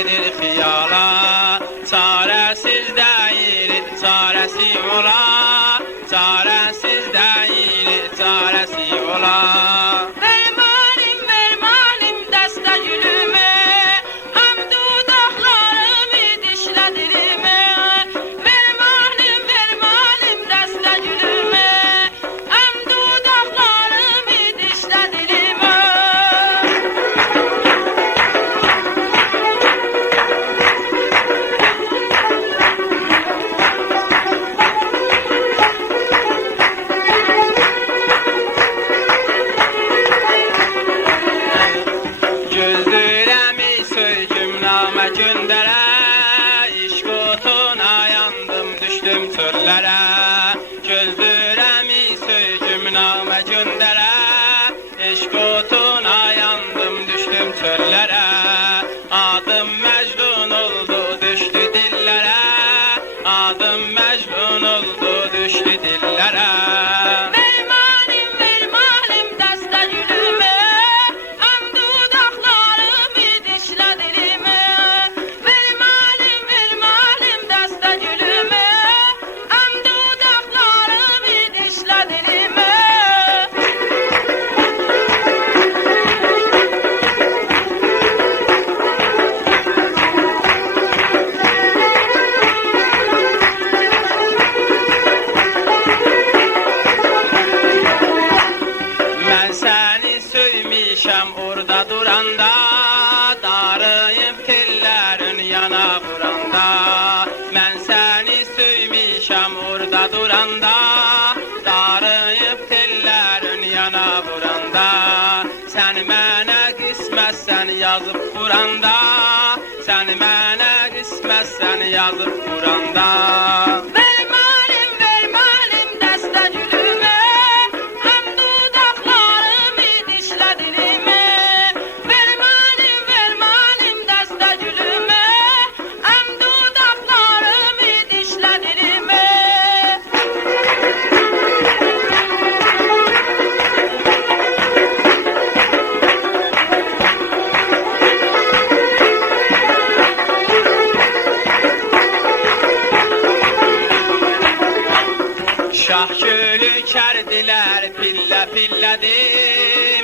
gedir xiyala, çarəsiz deyil, çarəsi ola, çarəsiz deyil, çarəsi ola. Göndərə, işq otuna yandım, düşdüm çöllərə. Gözdürəmi söygüm namə göndərə, işq otuna yandım, düşdüm çöllərə. Adım Məcnun oldu, düşdü dillərə, adım Məcnun oldu, düşdü dillərə. Orada duranda, darıyıb tellərin yana vuranda. Mən səni söymişəm orada duranda, darıyıb tellərin yana vuranda. Sən mənə qismətsən yazıb quranda, sən mənə qismətsən yazıb quranda. Şah gölü kərdilər, pillə pillədi,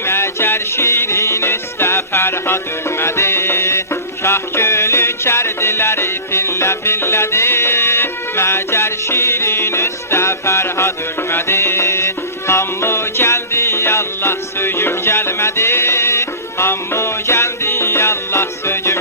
məcər şirin üstə Fərhad ölmədi. Şah gölü kərdilər, pillə pillədi, məcər şirin üstə Fərhad ölmədi. Hamı gəldi, Allah söygüm gəlmədi, hamı gəldi, Allah söygüm